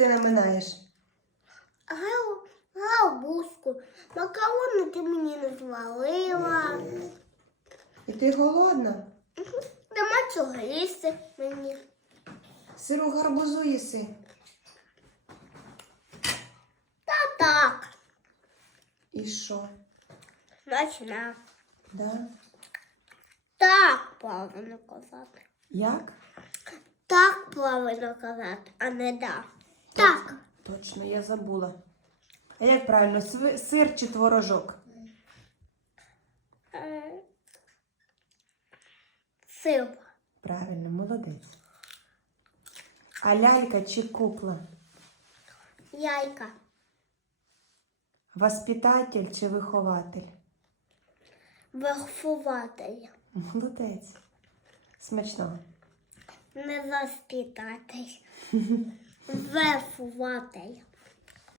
ти наминаєш? Гал- Галбузку. Макарони ти мені не звалила. І ти голодна? Нема чого їсти мені. Сиру гарбузу їси. Та так. І що? Смачна. Да? Так правильно казати. Як? Так правильно казати, а не да. Так. Точно, я забула. А як правильно, сир чи творожок? Е, Сир. Правильно, молодець. А лялька чи кукла? Яйка. Воспитатель чи вихователь? Вихователь. Молодець. Смачного. Не воспитатель. Вихователь.